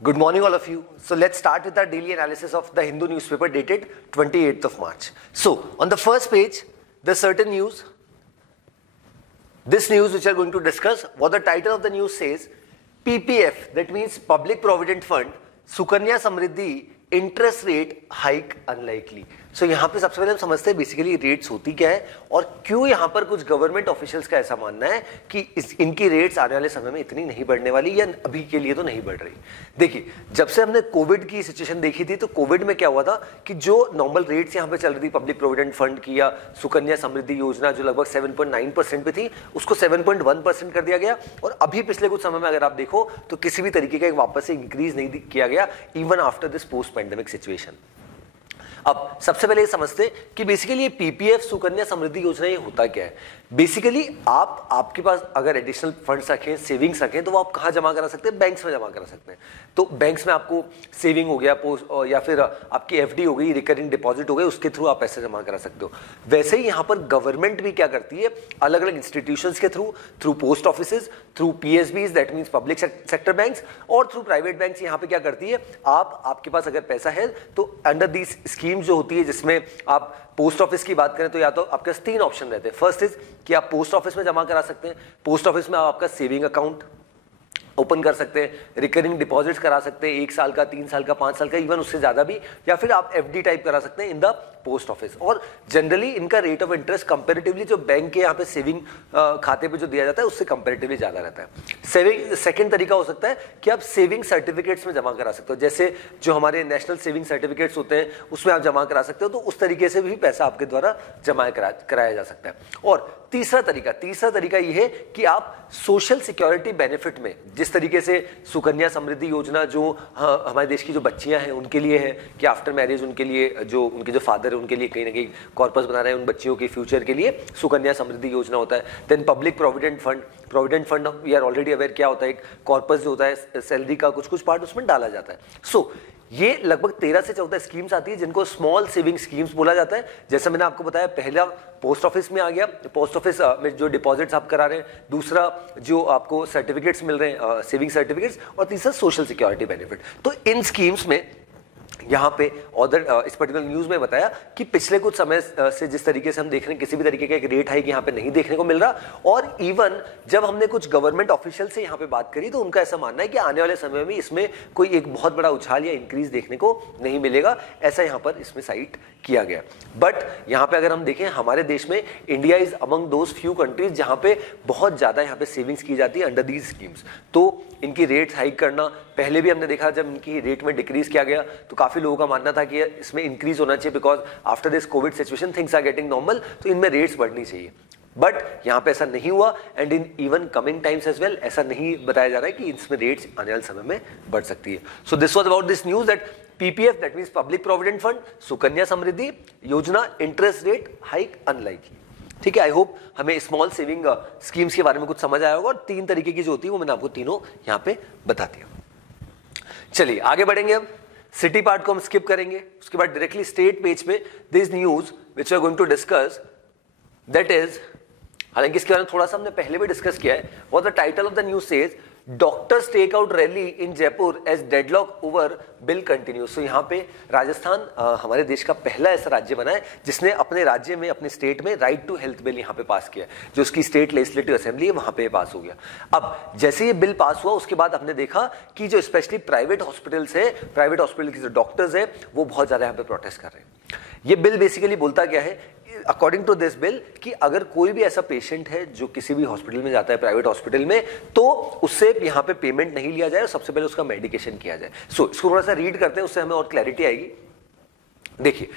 Good morning, all of you. So let's start with our daily analysis of the Hindu newspaper dated 28th of March. So on the first page, there's certain news. This news which we are going to discuss, what the title of the news says, PPF, that means Public Provident Fund, Sukanya Samriddhi, interest rate hike unlikely. So यहाँ पे सबसे पहले हम समझते हैं basically rates होती क्या है और क्यों यहाँ पर कुछ गवर्नमेंट ऑफिशियल्स का ऐसा मानना है कि इनकी रेट्स आने वाले समय में इतनी नहीं बढ़ने वाली या अभी के लिए तो नहीं बढ़ रही। देखिए, जब से हमने कोविड की सिचुएशन देखी थी तो कोविड में क्या हुआ था कि जो नॉर्मल रेट्स यहाँ पे चल रही थी पब्लिक प्रोविडेंट फंड की या सुकन्या समृद्धि योजना जो लगभग 7.9% पे थी उसको 7.1% कर दिया गया और अभी पिछले कुछ समय में अगर आप देखो तो किसी भी तरीके का एक वापस से इंक्रीज नहीं किया गया even after this post pandemic situation. अब सबसे पहले ये समझते कि बेसिकली ये पीपीएफ सुकन्या समृद्धि योजना ये होता क्या है। बेसिकली आपके पास अगर एडिशनल फंड्स रखें, सेविंग्स रखें तो वो आप कहाँ जमा करा सकते हैं? बैंक्स में जमा करा सकते हैं। तो बैंक्स में आपको सेविंग हो गया या फिर आपकी एफडी हो गई, रिकरिंग डिपॉजिट हो गई, उसके थ्रू आप पैसे जमा करा सकते हो। वैसे ही यहाँ पर गवर्नमेंट भी क्या करती है, अलग अलग इंस्टीट्यूशंस के through post offices, through PSBs that means public sector banks और थ्रू प्राइवेट बैंक्स यहाँ पे क्या करती है, आपके पास अगर पैसा है तो अंडर दी स्कीम जो होती है जिसमें आप पोस्ट ऑफिस की बात करें तो या तो आपके पास 3 ऑप्शन रहते हैं। फर्स्ट इज कि आप पोस्ट ऑफिस में जमा करा सकते हैं, पोस्ट ऑफिस में आप आपका सेविंग अकाउंट ओपन कर सकते हैं, रिकरिंग डिपॉजिट्स करा सकते हैं 1 साल का, 3 साल का, 5 साल का, इवन उससे ज्यादा भी, या फिर आप एफडी टाइप करा सकते हैं इन द पोस्ट ऑफिस। और जनरली इनका रेट ऑफ इंटरेस्ट कंपैरेटिवली जो बैंक के यहाँ पे सेविंग खाते पे जो दिया जाता है उससे कंपैरेटिवली ज्यादा रहता है। सेकंड तरीका हो सकता है कि आप सेविंग सर्टिफिकेट्स में जमा करा सकते हो, जैसे जो हमारे नेशनल सेविंग सर्टिफिकेट्स होते हैं उसमें आप जमा करा सकते हो, तो उस तरीके से भी पैसा आपके द्वारा जमा कराया जा सकता है। और तीसरा तरीका यह है कि आप सोशल सिक्योरिटी बेनिफिट में, जिस तरीके से सुकन्या समृद्धि योजना जो हमारे देश की जो बच्चियां हैं उनके लिए है कि आफ्टर मैरिज उनके लिए जो उनके जो फादर है उनके लिए कहीं ना कहीं कॉर्पस बना रहे हैं, उन बच्चियों के फ्यूचर के लिए सुकन्या समृद्धि योजना होता है। Then public provident fund we are already aware क्या होता है, एक कॉर्पस जो होता है सैलरी का कुछ पार्ट उसमें डाला जाता है। सो ये लगभग 13 से 14 स्कीम्स आती है जिनको स्मॉल सेविंग स्कीम्स बोला जाता है। जैसा मैंने आपको बताया, पहला पोस्ट ऑफिस में आ गया, पोस्ट ऑफिस में जो डिपॉजिट्स आप करा रहे हैं, दूसरा जो आपको सर्टिफिकेट्स मिल रहे हैं सेविंग सर्टिफिकेट्स, और तीसरा सोशल सिक्योरिटी बेनिफिट। तो इन स्कीम्स में यहाँ पे इस पर्टिकुलर न्यूज में बताया कि पिछले कुछ समय से जिस तरीके से हम देख रहे हैं किसी भी तरीके का एक रेट हाइक यहाँ पे नहीं देखने को मिल रहा, और इवन जब हमने कुछ गवर्नमेंट ऑफिशियल से यहाँ पे बात करी तो उनका ऐसा मानना है कि आने वाले समय में इसमें कोई एक बहुत बड़ा उछाल या इंक्रीज देखने को नहीं मिलेगा, ऐसा यहाँ पर इसमें साइट किया गया। बट यहाँ पे अगर हम देखें हमारे देश में India is among those few countries जहाँ पे बहुत ज्यादा यहाँ पे सेविंग्स की जाती है अंडर दीज स्कीम्स। तो इनकी रेट हाइक करना पहले भी हमने देखा, जब इनकी रेट में डिक्रीज किया गया तो काफी लोगों का मानना था कि इसमें इंक्रीज होना चाहिए because after this Covid situation things are getting normal, तो इनमें रेट्स बढ़नी चाहिए। बट यहाँ पे ऐसा नहीं हुआ and in even coming times as well ऐसा नहीं बताया जा रहा है कि इसमें रेट्स आने वाले समय में बढ़ सकती है। So this was about this news that PPF that means public provident fund Sukanya Samriddhi Yojana interest rate hike unlikely. ठीक है, आई होप हमें स्मॉल सेविंग स्कीम्स के बारे में कुछ समझ आया होगा और 3 तरीके की जो होती है वो मैंने आपको तीनों यहाँ पे बता दिया। चलिए आगे बढ़ेंगे, अब सिटी पार्ट को हम स्किप करेंगे, उसके बाद डायरेक्टली स्टेट पेज पे this news which we are going to discuss that is, हालांकि इसके बारे में थोड़ा सा हमने पहले भी डिस्कस किया है। What the title of the news says, doctors take out rally in Jaipur as deadlock over bill continue. So यहाँ पे राजस्थान हमारे देश का पहला ऐसा राज्य बना है जिसने अपने राज्य में, अपने स्टेट में राइट टू हेल्थ बिल यहाँ पे पास किया, जो उसकी स्टेट लेजिस्लेटिव असेंबली है वहां पे पास हो गया। अब जैसे ये बिल पास हुआ उसके बाद हमने देखा कि जो स्पेशली प्राइवेट हॉस्पिटल्स है, प्राइवेट हॉस्पिटल के जो डॉक्टर्स है वो बहुत ज्यादा यहाँ पे प्रोटेस्ट कर रहे हैं। ये बिल बेसिकली बोलता क्या है, अकॉर्डिंग टू दिस बिल, कि अगर कोई भी ऐसा पेशेंट है जो किसी भी हॉस्पिटल में जाता है, प्राइवेट हॉस्पिटल में, तो उससे यहाँ पे पेमेंट नहीं लिया जाए और सबसे पहले उसका मेडिकेशन किया जाए। सो इसको थोड़ा सा रीड करते हैं, उससे हमें और क्लैरिटी आएगी। देखिए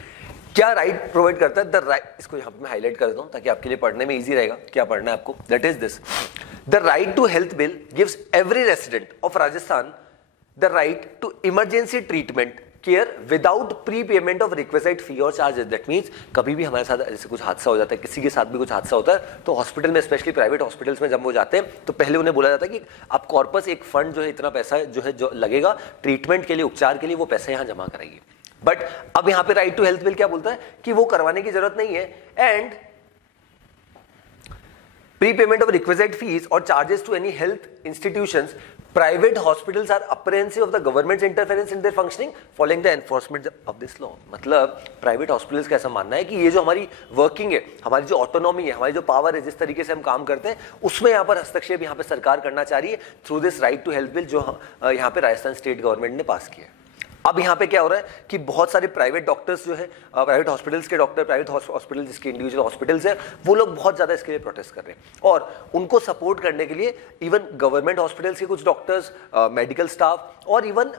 क्या राइट प्रोवाइड करता है द राइट, इसको यहाँ पे मैं हाईलाइट कर देता हूँ ताकि आपके लिए पढ़ने में इजी रहेगा क्या पढ़ना है आपको। That is this, the right to health bill gives every resident of Rajasthan the right to emergency treatment care without pre payment of request fee और चार्जेस। दैट मीन्स कभी भी हमारे साथ जैसे कुछ हादसा हो जाता है, किसी के साथ भी कुछ हादसा होता है, तो हॉस्पिटल में, स्पेशली प्राइवेट हॉस्पिटल्स में जब वो जाते हैं तो पहले उन्हें बोला जाता है कि आप कॉर्पस एक फंड जो है, इतना पैसा जो है जो लगेगा ट्रीटमेंट के लिए, उपचार के लिए, वो पैसा यहाँ जमा कराइए। बट अब यहाँ पे राइट टू हेल्थ बिल क्या बोलता है कि वो करवाने की जरूरत नहीं है and prepayment of requisite fees और charges to any health institutions Private hospitals are apprehensive of the government's interference in their functioning following the enforcement of this law. मतलब प्राइवेट हॉस्पिटल्स का ऐसा मानना है कि ये जो हमारी वर्किंग है, हमारी जो ऑटोनॉमी है, हमारी जो पावर है, जिस तरीके से हम काम करते हैं, उसमें यहाँ पर हस्तक्षेप यहाँ पे सरकार करना चाह रही है through this right to health bill जो यहाँ पे राजस्थान स्टेट गवर्नमेंट ने पास किया है। अब यहाँ पे क्या हो रहा है कि बहुत सारे प्राइवेट डॉक्टर्स जो है, प्राइवेट हॉस्पिटल्स के डॉक्टर, प्राइवेट हॉस्पिटल जिसके इंडिविजुअल हॉस्पिटल्स हैं, वो लोग बहुत ज़्यादा इसके लिए प्रोटेस्ट कर रहे हैं और उनको सपोर्ट करने के लिए इवन गवर्नमेंट हॉस्पिटल्स के कुछ डॉक्टर्स, मेडिकल स्टाफ और इवन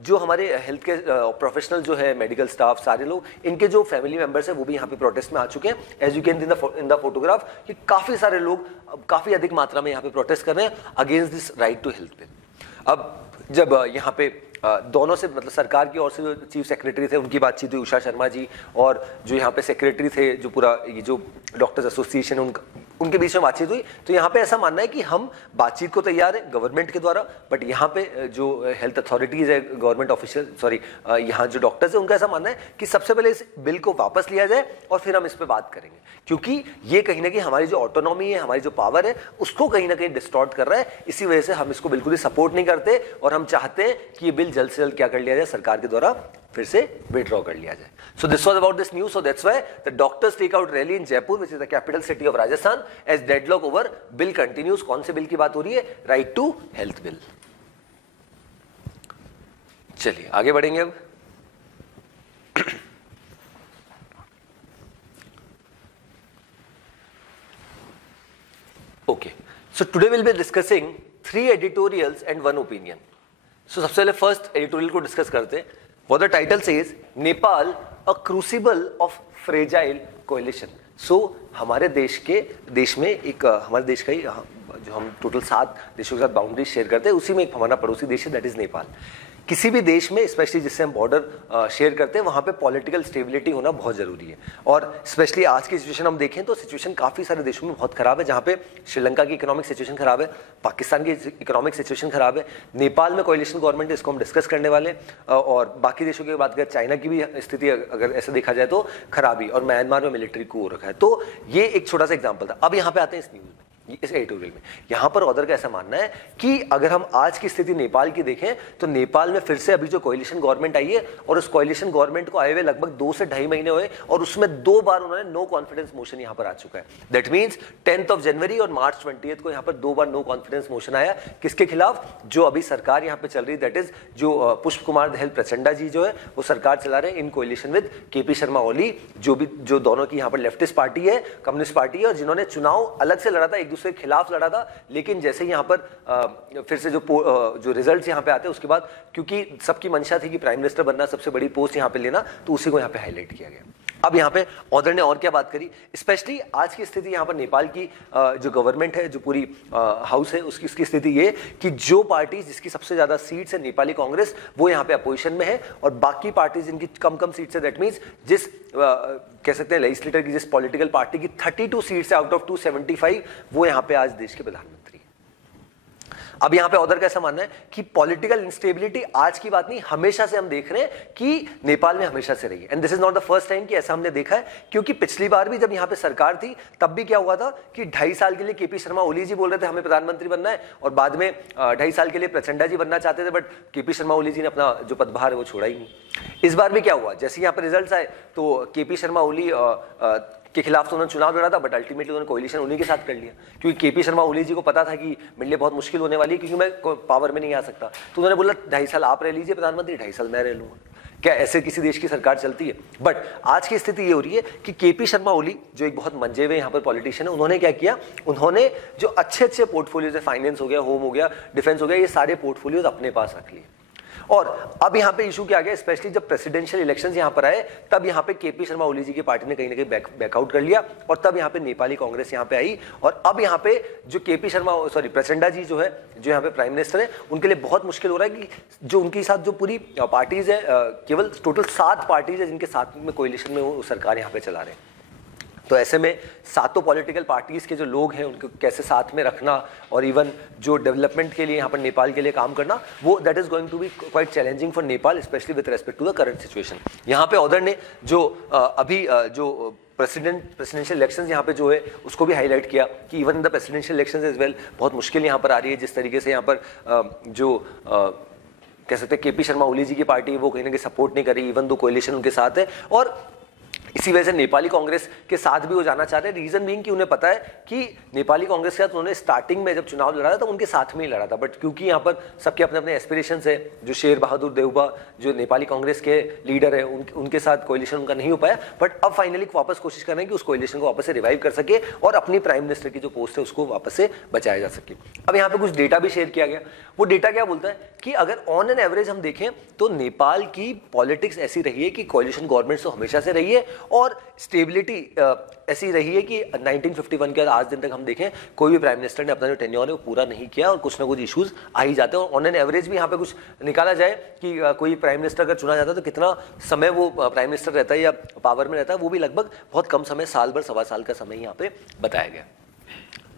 जो हमारे हेल्थ के प्रोफेशनल जो है, मेडिकल स्टाफ, सारे लोग, इनके जो फैमिली मेंबर्स हैं वो भी यहाँ पे प्रोटेस्ट में आ चुके हैं। As you can in the photograph कि काफ़ी सारे लोग काफ़ी अधिक मात्रा में यहाँ पे प्रोटेस्ट कर रहे हैं against this right to health bill. अब जब यहाँ पे दोनों से मतलब सरकार की ओर से जो चीफ सेक्रेटरी थे उनकी बातचीत हुई, उषा शर्मा जी, और जो यहाँ पे सेक्रेटरी थे जो पूरा ये जो डॉक्टर्स एसोसिएशन है उनके बीच में बातचीत हुई। तो यहाँ पे ऐसा मानना है कि हम बातचीत को तैयार है गवर्नमेंट के द्वारा, बट यहाँ पे जो हेल्थ अथॉरिटीज़ है, गवर्नमेंट ऑफिशियल यहाँ जो डॉक्टर्स है, उनका ऐसा मानना है कि सबसे पहले इस बिल को वापस लिया जाए और फिर हम इस पर बात करेंगे, क्योंकि ये कहीं ना कहीं हमारी जो ऑटोनॉमी है, हमारी जो पावर है, उसको कहीं ना कहीं डिस्टॉर्ट कर रहा है। इसी वजह से हम इसको बिल्कुल ही सपोर्ट नहीं करते और हम चाहते हैं कि ये बिल जल्द से जल्द क्या कर लिया जाए, सरकार के द्वारा फिर से विड्रॉ कर लिया जाए। So this was about this news. So that's why the doctors take out rally in Jaipur, which is the capital city of Rajasthan, as deadlock over bill continues. कौन से बिल की बात हो रही है? Right to health bill. चलिए आगे बढ़ेंगे अब। Okay. So today we'll be discussing 3 editorials and 1 opinion. So सबसे पहले फर्स्ट एडिटोरियल को डिस्कस करते हैं। What the title says, Nepal a crucible of fragile coalition. So हमारे देश में एक हमारे देश का ही जो हम टोटल 7 देशों के साथ बाउंड्री शेयर करते हैं, उसी में एक हमारा पड़ोसी देश है, दैट इज नेपाल। किसी भी देश में स्पेशली जिससे हम बॉर्डर शेयर करते हैं, वहाँ पे पॉलिटिकल स्टेबिलिटी होना बहुत ज़रूरी है। और स्पेशली आज की सिचुएशन हम देखें तो सिचुएशन काफ़ी सारे देशों में बहुत ख़राब है, जहाँ पे श्रीलंका की इकोनॉमिक सिचुएशन ख़राब है, पाकिस्तान की इकोनॉमिक सिचुएशन ख़राब है, नेपाल में कोएलिशन गवर्नमेंट है, इसको हम डिस्कस करने वाले, और बाकी देशों की बात करें, चाइना की भी स्थिति अगर ऐसे देखा जाए तो खराबी, और म्यांमार में मिलिट्री को रखा है। तो ये एक छोटा सा एग्जाम्पल था। अब यहाँ पे आते हैं इस न्यूज़ में, इस एडिटोरियल में। यहाँ पर ऑथर का ऐसा मानना है कि अगर हम आज की स्थिति नेपाल की देखें तो नेपाल में फिर से अभी जो कोएलिशन गवर्नमेंट आई है, और उस कोएलिशन गवर्नमेंट को आए हुए लगभग 2 से ढाई महीने हुए, और उसमें 2 बार उन्होंने नो कॉन्फिडेंस मोशन यहाँ पर आ चुका है। दैट मीन्स 10 जनवरी और मार्च 20 को यहाँ पर 2 बार नो कॉन्फिडेंस मोशन आया। किसके खिलाफ? जो अभी सरकार यहाँ पे चल रही, दैट इज जो पुष्प कुमार दहल प्रचंडा जी जो है वो सरकार चला रहे हैं इन coalition with KP Sharma Oli, जो दोनों की यहाँ पर लेफ्टिस्ट पार्टी है, कम्युनिस्ट पार्टी है, और जिन्होंने चुनाव अलग से लड़ा था, एक दूसरे के खिलाफ लड़ा था। लेकिन जैसे ही यहाँ पर फिर से जो रिजल्ट्स यहाँ पे आते हैं, उसके बाद क्योंकि सबकी मंशा थी कि प्राइम मिनिस्टर बनना, सबसे बड़ी पोस्ट यहाँ पे लेना, तो उसी को यहाँ पे हाईलाइट किया गया। अब यहाँ पे ऑथर ने और क्या बात करी, स्पेशली आज की स्थिति यहाँ पर नेपाल की जो गवर्नमेंट है, जो पूरी हाउस है, उसकी स्थिति ये कि जो पार्टी जिसकी सबसे ज्यादा सीट्स है, नेपाली कांग्रेस, वो यहाँ पे अपोजिशन में है, और बाकी पार्टी जिनकी कम सीट्स है, दैट मीन्स जिस कह सकते हैं लेजिस्लेटर की, जिस पॉलिटिकल पार्टी की 32 सीट्स है आउट ऑफ 275, वो यहाँ पे आज देश के प्रधानमंत्री। अब यहाँ पे ऑथर का ऐसा मानना है कि पॉलिटिकल इंस्टेबिलिटी आज की बात नहीं, हमेशा से हम देख रहे हैं कि नेपाल में हमेशा से रही है, and this is not the first time कि ऐसा हमने देखा है, क्योंकि पिछली बार भी जब यहाँ पे सरकार थी तब भी क्या हुआ था कि 2.5 साल के लिए केपी शर्मा ओली जी बोल रहे थे हमें प्रधानमंत्री बनना है, और बाद में 2.5 साल के लिए प्रचंडा जी बनना चाहते थे, बट केपी शर्मा ओली जी ने अपना जो पदभार है वो छोड़ा ही नहीं। इस बार भी क्या हुआ, जैसे यहाँ पर रिजल्ट आए तो केपी शर्मा ओली के खिलाफ तो उन्होंने चुनाव लड़ा था, बट अल्टीमेटली उन्होंने कोएलिशन उन्हीं के साथ कर लिया, क्योंकि केपी शर्मा ओली जी को पता था कि मेरे लिए बहुत मुश्किल होने वाली है, क्योंकि मैं पावर में नहीं आ सकता, तो उन्होंने बोला 2.5 साल आप रह लीजिए प्रधानमंत्री, 2.5 साल मैं रह लूंगा। क्या ऐसे किसी देश की सरकार चलती है? बट आज की स्थिति ये हो रही है कि केपी शर्मा ओली जो एक बहुत मंजे हुए यहाँ पर पॉलिटिशियन है, उन्होंने क्या किया, उन्होंने जो अच्छे पोर्टफोलियोज है, फाइनेंस हो गया, होम हो गया, डिफेंस हो गया, ये सारे पोर्टफोलियोज अपने पास रख लिए। और अब यहाँ पे इशू क्या आ गया, स्पेशली जब प्रेसिडेंशियल इलेक्शंस यहाँ पर आए, तब यहाँ पे केपी शर्मा ओली जी की पार्टी ने कहीं ना कहीं बैकआउट कर लिया, और तब यहाँ पे नेपाली कांग्रेस यहाँ पे आई, और अब यहाँ पे जो प्रचंडा जी जो है, जो यहाँ पे प्राइम मिनिस्टर है, उनके लिए बहुत मुश्किल हो रहा है कि जो उनके साथ जो पूरी पार्टीज है, केवल टोटल 7 पार्टीज है जिनके साथ में कोएलिशन में वो सरकार यहाँ पे चला रहे हैं। तो ऐसे में सातों पॉलिटिकल पार्टीज के जो लोग हैं उनको कैसे साथ में रखना और इवन जो डेवलपमेंट के लिए यहाँ पर नेपाल के लिए काम करना, वो that is going to be quite challenging for Nepal, especially with respect to the current situation. यहाँ पे ऑदर ने जो अभी जो प्रेसिडेंशियल इलेक्शंस यहाँ पे जो है उसको भी हाईलाइट किया कि even in the presidential elections as well बहुत मुश्किल यहाँ पर आ रही है। जिस तरीके से यहाँ पर जो कह सकते हैं केपी शर्मा ओली जी की पार्टी वो कहीं ना कहीं सपोर्ट नहीं कर रही, इवन दो कोalition उनके साथ है, और इसी वजह से नेपाली कांग्रेस के साथ भी वो जाना चाह रहे हैं। रीजन बीइंग कि उन्हें पता है कि नेपाली कांग्रेस के साथ उन्होंने स्टार्टिंग में जब चुनाव लड़ा था तो उनके साथ में ही लड़ा था, बट क्योंकि यहाँ पर सबके अपने अपने एस्पिरेशंस है, जो शेर बहादुर देउबा जो नेपाली कांग्रेस के लीडर है उनके साथ कोalition उनका नहीं हो पाया, बट अब फाइनली वापस कोशिश कर रहे हैं कि उस कोalition को वापस से रिवाइव कर सके और अपनी प्राइम मिनिस्टर की जो पोस्ट है उसको वापस से बचाया जा सके। अब यहाँ पे कुछ डेटा भी शेयर किया गया। वो डेटा क्या बोलता है कि अगर ऑन एन एवरेज हम देखें तो नेपाल की पॉलिटिक्स ऐसी रही है कि कोalition गवर्नमेंट तो हमेशा से रही है और स्टेबिलिटी ऐसी रही है कि 1951 के आज दिन तक हम देखें कोई भी प्राइम मिनिस्टर ने अपना जो टेन्योर है वो पूरा नहीं किया और कुछ ना कुछ इश्यूज आ ही जाते हैं। और ऑन एन एवरेज भी यहाँ पे कुछ निकाला जाए कि कोई प्राइम मिनिस्टर अगर चुना जाता है तो कितना समय वो प्राइम मिनिस्टर रहता है या पावर में रहता है, वो भी लगभग बहुत कम समय, साल भर सवा साल का समय यहाँ पे बताया गया।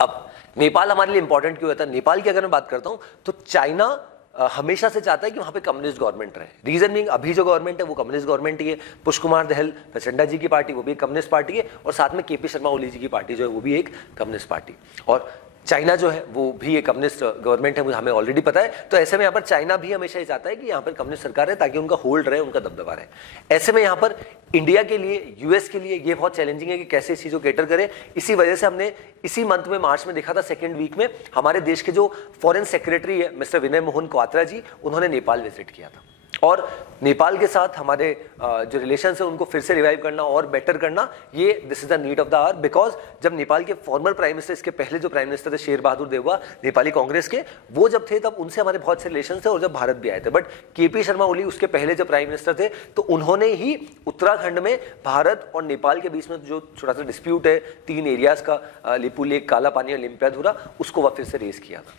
अब नेपाल हमारे लिए इंपॉर्टेंट क्यों रहता है? नेपाल की अगर मैं बात करता हूँ तो चाइना हमेशा से चाहता है कि वहां पे कम्युनिस्ट गवर्नमेंट रहे। रीजन बीइंग अभी जो गवर्नमेंट है वो कम्युनिस्ट गवर्नमेंट ही है। पुष्प कुमार दहल प्रचंडा जी की पार्टी वो भी एक कम्युनिस्ट पार्टी है और साथ में केपी शर्मा ओली जी की पार्टी जो है वो भी एक कम्युनिस्ट पार्टी, और चाइना जो है वो भी एक कम्युनिस्ट गवर्नमेंट है, हमें ऑलरेडी पता है। तो ऐसे में यहाँ पर चाइना भी हमेशा ये चाहता है कि यहाँ पर कम्युनिस्ट सरकार है ताकि उनका होल्ड रहे, उनका दबदबा रहे। ऐसे में यहाँ पर इंडिया के लिए, यूएस के लिए ये बहुत चैलेंजिंग है कि कैसे इस चीज़ को कैटर करें। इसी वजह से हमने इसी मंथ में मार्च में देखा था, सेकेंड वीक में हमारे देश के जो फॉरेन सेक्रेटरी है मिस्टर विनय मोहन क्वात्रा जी, उन्होंने नेपाल विजिट किया था और नेपाल के साथ हमारे जो रिलेशंस है उनको फिर से रिवाइव करना और बेटर करना, ये this is the need of the hour. Because जब नेपाल के फॉर्मर प्राइम मिनिस्टर, इसके पहले जो प्राइम मिनिस्टर थे शेर बहादुर देउबा नेपाली कांग्रेस के, वो जब थे तब उनसे हमारे बहुत से रिलेशन थे और जब भारत भी आए थे। बट केपी शर्मा ओली उसके पहले जब प्राइम मिनिस्टर थे तो उन्होंने ही उत्तराखंड में भारत और नेपाल के बीच में जो छोटा सा डिस्प्यूट है 3 एरियाज का, लिपू लेक, काला पानी और लिम्पियाधुरा, उसको वह फिर से रेज किया था।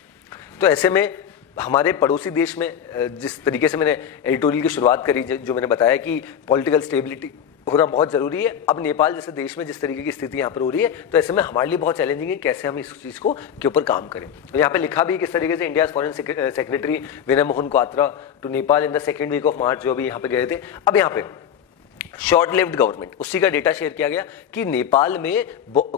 तो ऐसे में हमारे पड़ोसी देश में जिस तरीके से मैंने एडिटोरियल की शुरुआत करी, जो मैंने बताया कि पॉलिटिकल स्टेबिलिटी होना बहुत जरूरी है, अब नेपाल जैसे देश में जिस तरीके की स्थिति यहाँ पर हो रही है तो ऐसे में हमारे लिए बहुत चैलेंजिंग है कैसे हम इस चीज़ को के ऊपर काम करें। तो यहाँ पे लिखा भी किस तरीके से India foreign secretary Vinay Mohan Kwatra to Nepal in the second week of March, जो अभी यहाँ पे गए थे। अब यहाँ पे शॉर्ट लिव्ड गवर्नमेंट, उसी का डेटा शेयर किया गया कि नेपाल में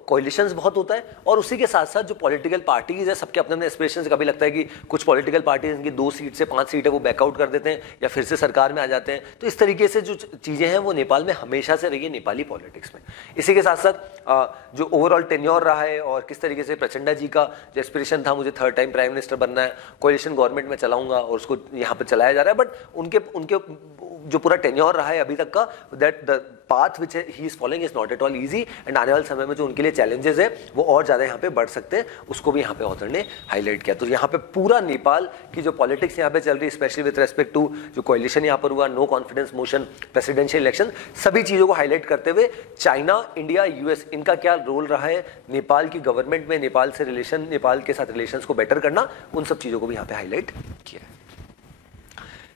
कोलिशंस बहुत होता है और उसी के साथ साथ जो पॉलिटिकल पार्टीज है सबके अपने अपने एस्पिरेशंस। कभी लगता है कि कुछ पॉलिटिकल पार्टीज इनकी 2 सीट से 5 सीट है वो बैकआउट कर देते हैं या फिर से सरकार में आ जाते हैं। तो इस तरीके से जो चीज़ें हैं वो नेपाल में हमेशा से रही है नेपाली पॉलिटिक्स में। इसी के साथ साथ जो ओवरऑल टेन्योर रहा है और किस तरीके से प्रचंडा जी का जो एस्पिरेशन था मुझे 3rd टाइम प्राइम मिनिस्टर बनना है, कोलिशन गवर्नमेंट में चलाऊंगा, और उसको यहाँ पर चलाया जा रहा है। बट उनके जो पूरा टेन्योर रहा है अभी तक का, that the path which he is following is not at all easy, and आने वाले समय में जो उनके लिए चैलेंजेस है वो और ज्यादा यहाँ पे बढ़ सकते हैं, उसको भी यहाँ पे ऑथर ने हाईलाइट किया। तो यहाँ पे पूरा नेपाल की जो पॉलिटिक्स यहाँ पे चल रही है, स्पेशली विद रेस्पेक्ट टू जो कोलिशन यहाँ पर हुआ, no confidence motion, presidential election, सभी चीजों को हाईलाइट करते हुए चाइना, इंडिया, यूएस, इनका क्या रोल रहा है नेपाल की गवर्नमेंट में, नेपाल से रिलेशन, नेपाल के साथ रिलेशन को बेटर करना, उन सब चीजों को भी यहाँ पे हाईलाइट किया है।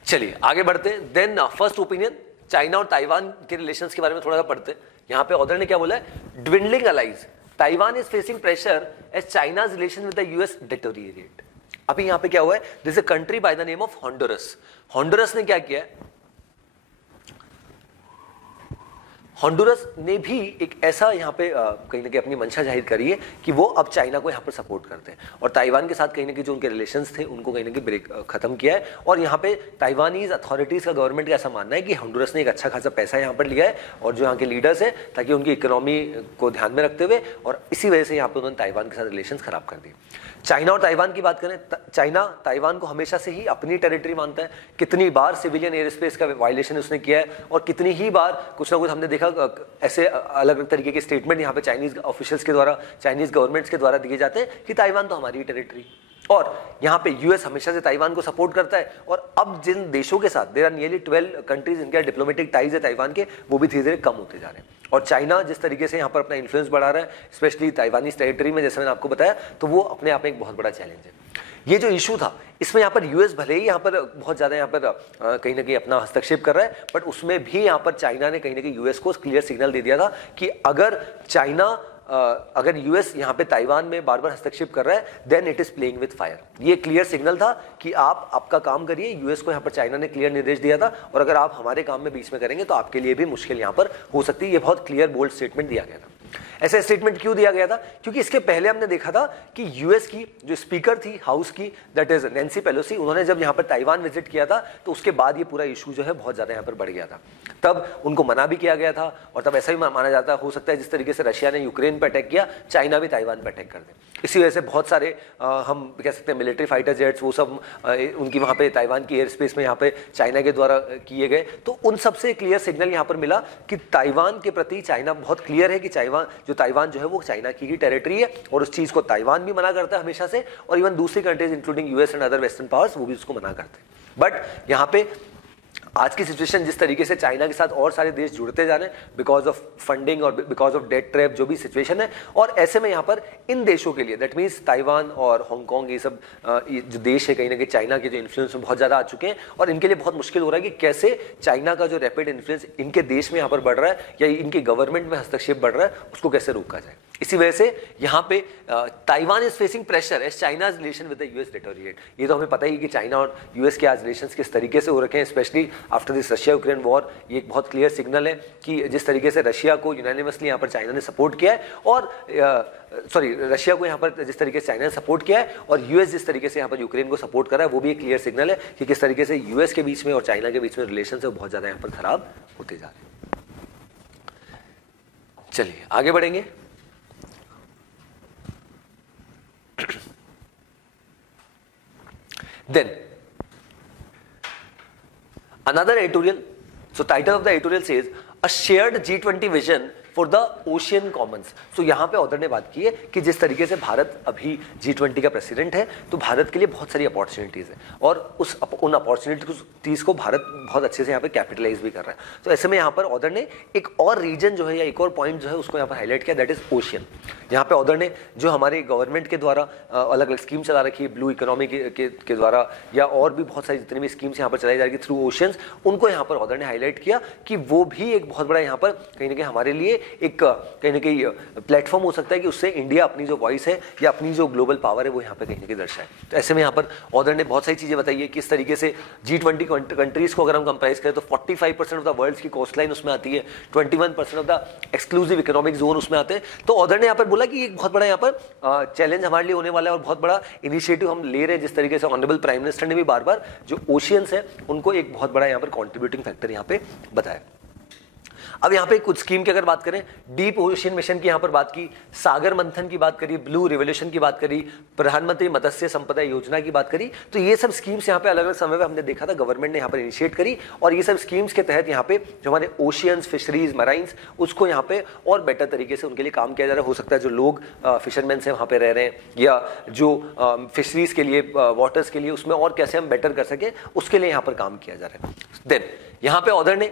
चलिए आगे बढ़ते हैं। देन फर्स्ट ओपिनियन, चाइना और ताइवान के रिलेशंस के बारे में थोड़ा सा पढ़ते हैं। यहाँ पे ऑथर ने क्या बोला है, dwindling allies, Taiwan is facing pressure as China's relation with the US deteriorate. अभी यहाँ पे क्या हुआ है, this is a country by the name of Honduras. Honduras ने क्या किया है, हॉन्डुरस ने भी एक ऐसा यहाँ पे कहीं ना कहीं अपनी मंशा जाहिर करी है कि वो अब चाइना को यहाँ पर सपोर्ट करते हैं और ताइवान के साथ कहीं ना कहीं जो उनके रिलेशंस थे उनको कहीं ना कहीं ब्रेक खत्म किया है। और यहाँ पे ताइवानीज अथॉरिटीज का, गवर्नमेंट का ऐसा मानना है कि हॉन्डुरस ने एक अच्छा खासा पैसा यहाँ पर लिया है और जो यहाँ के लीडर्स हैं ताकि उनकी इकोनॉमी को ध्यान में रखते हुए, और इसी वजह से यहाँ पे उन्होंने ताइवान के साथ रिलेशन खराब कर दिए। चाइना और ताइवान की बात करें, चाइना ताइवान को हमेशा से ही अपनी टेरिटरी मानता है। कितनी बार सिविलियन एयर स्पेस का वायलेशन उसने किया है और कितनी ही बार कुछ ना कुछ हमने देखा ऐसे अलग अलग तरीके के स्टेटमेंट यहाँ पे चाइनीज ऑफिशियल्स के द्वारा, चाइनीज गवर्नमेंट्स के द्वारा दिए जाते हैं कि ताइवान तो हमारी टेरिटरी। और यहाँ पे यूएस हमेशा से ताइवान को सपोर्ट करता है और अब जिन देशों के साथ, देयर आर नियरली 12 कंट्रीज इनके डिप्लोमेटिक टाइज है ताइवान के, वो भी धीरे धीरे कम होते जा रहे हैं। और चाइना जिस तरीके से यहाँ पर अपना इन्फ्लुएंस बढ़ा रहा है, स्पेशली ताइवानीज टेरिटरी में, जैसे मैंने आपको बताया, तो वो अपने आप में एक बहुत बड़ा चैलेंज है। ये जो इशू था, इसमें यहाँ पर यूएस भले ही यहाँ पर बहुत ज़्यादा यहाँ पर कहीं ना कहीं अपना हस्तक्षेप कर रहा है, बट उसमें भी यहाँ पर चाइना ने कहीं ना कहीं यूएस को क्लियर सिग्नल दे दिया था कि अगर यूएस यहाँ पे ताइवान में बार बार हस्तक्षेप कर रहा है, then it is playing with fire. ये क्लियर सिग्नल था कि आप आपका काम करिए। यूएस को यहाँ पर चाइना ने क्लियर निर्देश दिया था, और अगर आप हमारे काम में बीच में करेंगे तो आपके लिए भी मुश्किल यहाँ पर हो सकती है। ये बहुत क्लियर बोल्ड स्टेटमेंट दिया गया था। ऐसा स्टेटमेंट क्यों दिया गया था? क्योंकि इसके पहले हमने देखा था कि यूएस की जो स्पीकर थी हाउस की, दैट इज नैन्सी पेलोसी, उन्होंने जब यहाँ पर ताइवान विजिट किया था तो उसके बाद ये पूरा इशू जो है बहुत ज्यादा यहाँ पर बढ़ गया था। तब उनको मना भी किया गया था, और तब ऐसा भी माना जाता हो सकता है जिस तरीके से रशिया ने यूक्रेन पर अटैक किया, चाइना भी ताइवान पर अटैक कर दे। इसी वजह से बहुत सारे हम कह सकते हैं मिलिट्री फाइटर जेट्स वो सब उनकी वहाँ पे ताइवान की एयर स्पेस में यहाँ पे चाइना के द्वारा किए गए। तो उन सबसे क्लियर सिग्नल यहाँ पर मिला कि ताइवान के प्रति चाइना बहुत क्लियर है कि ताइवान जो है वो चाइना की ही टेरिटरी है, और उस चीज को ताइवान भी मना करता है हमेशा से, और इवन दूसरी countries including US and other western powers वो भी उसको मना करते हैं। बट यहाँ पे आज की सिचुएशन जिस तरीके से चाइना के साथ और सारे देश जुड़ते जा रहे हैं बिकॉज ऑफ फंडिंग और बिकॉज ऑफ डेट ट्रैप, जो भी सिचुएशन है, और ऐसे में यहाँ पर इन देशों के लिए दैट मीन्स ताइवान और हांगकांग, ये सब जो देश है कहीं ना कहीं चाइना के जो इन्फ्लुएंस में बहुत ज्यादा आ चुके हैं, और इनके लिए बहुत मुश्किल हो रहा है कि कैसे चाइना का जो रैपिड इन्फ्लुएंस इनके देश में यहाँ पर बढ़ रहा है या इनके गवर्नमेंट में हस्तक्षेप बढ़ रहा है, उसको कैसे रोका जाए। इसी वजह से यहाँ पे Taiwan is facing pressure as China's relation with the US deteriorate. ये तो हमें पता ही कि चाइना और यूएस के आज रिलेशंस किस तरीके से हो रखे हैं, specially after this Russia Ukraine war. ये एक बहुत क्लियर सिग्नल है कि जिस तरीके से रशिया को यूनानिमसली यहाँ पर चाइना ने सपोर्ट किया है, और रशिया को यहाँ पर जिस तरीके से चाइना ने सपोर्ट किया है, और यूएस जिस तरीके से यहाँ पर यूक्रेन को सपोर्ट कर रहा है, वो भी एक क्लियर सिग्नल है कि किस तरीके से यूएस के बीच में और चाइना के बीच में रिलेशन है बहुत ज्यादा यहाँ पर खराब होते जा रहे हैं। चलिए आगे बढ़ेंगे। Then another editorial, so title of the editorial says a shared G20 vision for the ocean commons. So यहाँ पे ऑथर ने बात की है कि जिस तरीके से भारत अभी G20 का प्रेसिडेंट है, तो भारत के लिए बहुत सारी अपॉर्चुनिटीज़ है, और उन अपॉर्चुनिटीज़ को भारत बहुत अच्छे से यहाँ पे कैपिटलाइज भी कर रहा है। तो ऐसे में यहाँ पर ऑथर ने एक और रीजन जो है या एक और पॉइंट जो है उसको यहाँ पर हाईलाइट किया, दैट इज ओशियन। यहाँ पे ऑथर ने जो हमारे गवर्नमेंट के द्वारा अलग अलग स्कीम चला रखी है, ब्लू इकोनॉमी के द्वारा, या और भी बहुत सारी जितनी भी स्कीम्स यहाँ पर चलाई जा रही है थ्रू ओशियंस, उनको यहाँ पर ऑथर ने हाईलाइट किया कि वो भी एक बहुत बड़ा यहाँ पर कहीं ना कहीं हमारे लिए एक कहीं ना कहीं प्लेटफॉर्म हो सकता है कि उससे इंडिया अपनी जो वॉइस है या अपनी जो ग्लोबल पावर है वो यहाँ पे कहीं ना कहीं दर्शाए। तो ऐसे में यहाँ पर ऑथर ने बहुत सारी चीजें बताई है किस तरीके से G20 कंट्रीज को अगर हम कंपेयर करें तो 45% ऑफ द वर्ल्ड की कोस्ट लाइन उसमें आती है, 21% of the exclusive economic zone उसमें आते हैं। तो ऑथर ने यहाँ पर बोला कि एक बहुत बड़ा यहाँ पर चैलेंज हमारे लिए होने वाला है और बहुत बड़ा इनिशिएटिव हम ले रहे हैं, जिस तरीके से ऑनरेबल प्राइम मिनिस्टर ने भी बार बार जो ओशियंस है उनको एक बहुत बड़ा यहाँ पर कॉन्ट्रीब्यूटिंग फैक्टर यहाँ पे बताया। अब यहाँ पे कुछ स्कीम की अगर बात करें, डीप ओशियन मिशन की यहाँ पर बात की, सागर मंथन की बात करी, ब्लू रिवोल्यूशन की बात करी, प्रधानमंत्री मत्स्य संपदा योजना की बात करी। तो ये सब स्कीम्स यहाँ पे अलग अलग समय में हमने देखा था गवर्नमेंट ने यहाँ पर इनिशिएट करी, और ये सब स्कीम्स के तहत यहाँ पे जो हमारे ओशियंस, फिशरीज, मराइन्स, उसको यहाँ पे और बेटर तरीके से उनके लिए काम किया जा रहा है। हो सकता है जो लोग फिशरमैन से वहाँ पे रह रहे हैं या जो फिशरीज के लिए, वाटर्स के लिए, उसमें और कैसे हम बेटर कर सके उसके लिए यहाँ पर काम किया जा रहा है। देन यहाँ पे ऑथर ने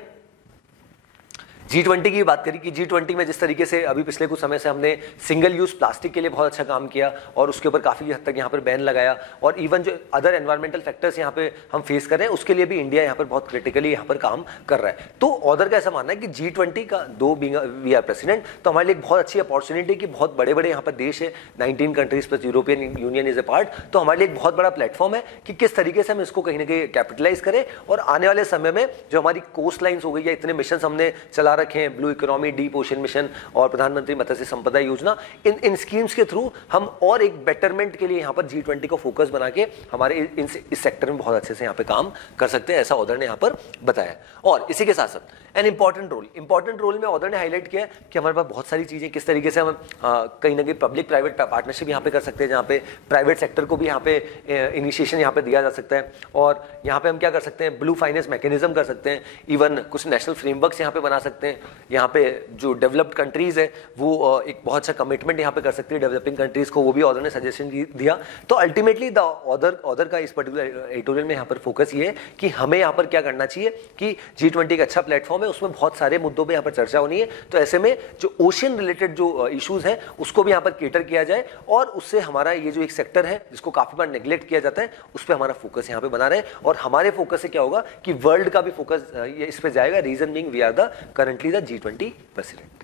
G20 की बात करी कि G20 में जिस तरीके से अभी पिछले कुछ समय से हमने सिंगल यूज प्लास्टिक के लिए बहुत अच्छा काम किया और उसके ऊपर काफी हद तक यहाँ पर बैन लगाया, और इवन जो अदर एनवायरमेंटल फैक्टर्स यहाँ पे हम फेस कर रहे हैं उसके लिए भी इंडिया यहाँ पर बहुत क्रिटिकली यहाँ पर काम कर रहा है। तो ऑथर का ऐसा मानना है कि G20 का दो वी आर प्रेसिडेंट, तो हमारे लिए एक बहुत अच्छी अपॉर्चुनिटी कि बहुत बड़े बड़े यहाँ पर देश है, 19 countries plus European union is a part, तो हमारे लिए एक बहुत बड़ा प्लेटफॉर्म है कि किस तरीके से हम इसको कहीं ना कहीं कैपिटलाइज करें, और आने वाले समय में जो हमारी कोस्ट लाइन्स हो गई या इतने मिशन हमने चला रखे हैं, blue economy, deep ocean mission और प्रधानमंत्री मत्स्य संपदा योजना, इन स्कीम्स के थ्रू हम और एक बेटरमेंट के लिए यहाँ पर G20 को फोकस बना के हमारे इस सेक्टर में बहुत अच्छे से यहाँ पे काम कर सकते हैं, ऐसा ऑथर ने यहाँ पर बताया। और इसी के साथ साथ एन इंपॉर्टेंट रोल में ऑथर ने हाईलाइट किया है कि हमारे पास बहुत सारी चीजें किस तरीके से हम कहीं ना कहीं पब्लिक प्राइवेट पार्टनरशिप यहाँ पे कर सकते हैं, जहाँ पे प्राइवेट सेक्टर को भी यहाँ पे इनिशिएशन यहाँ पे दिया जा सकता है, और यहाँ पे हम क्या कर सकते हैं, ब्लू फाइनेंस मैकेनिज्म कर सकते हैं, इवन कुछ नेशनल फ्रेमवर्क्स यहाँ पे बना सकते हैं सकते हैं, यहाँ पे जो डेवलप्ड कंट्रीज है वो एक बहुत अच्छा कमिटमेंट यहाँ पे कर सकती है डेवलपिंग कंट्रीज को, वो भी ऑथर ने सजेशन दिया। तो अल्टीमेटली द ऑथर का इस पर्टिकुलर एडिटोरियल में यहाँ पर फोकस ये है कि हमें यहाँ पर क्या करना चाहिए कि G20 एक अच्छा प्लेटफॉर्म है, उसमें बहुत सारे मुद्दों पे यहाँ पर चर्चा होनी है। तो ऐसे में जो ओशियन रिलेटेड जो इश्यूज हैं उसको भी यहाँ पर केटर किया जाए और उससे हमारा ये जो एक सेक्टर है जिसको काफी बार नेग्लेक्ट किया जाता है उस पर हमारा फोकस यहाँ पे बना रहे। और हमारे फोकस से क्या होगा कि वर्ल्ड का भी फोकस इस पे जाएगा, reason being we are the currently the G20 president.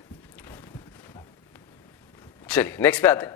चलिए नेक्स्ट पे आते हैं।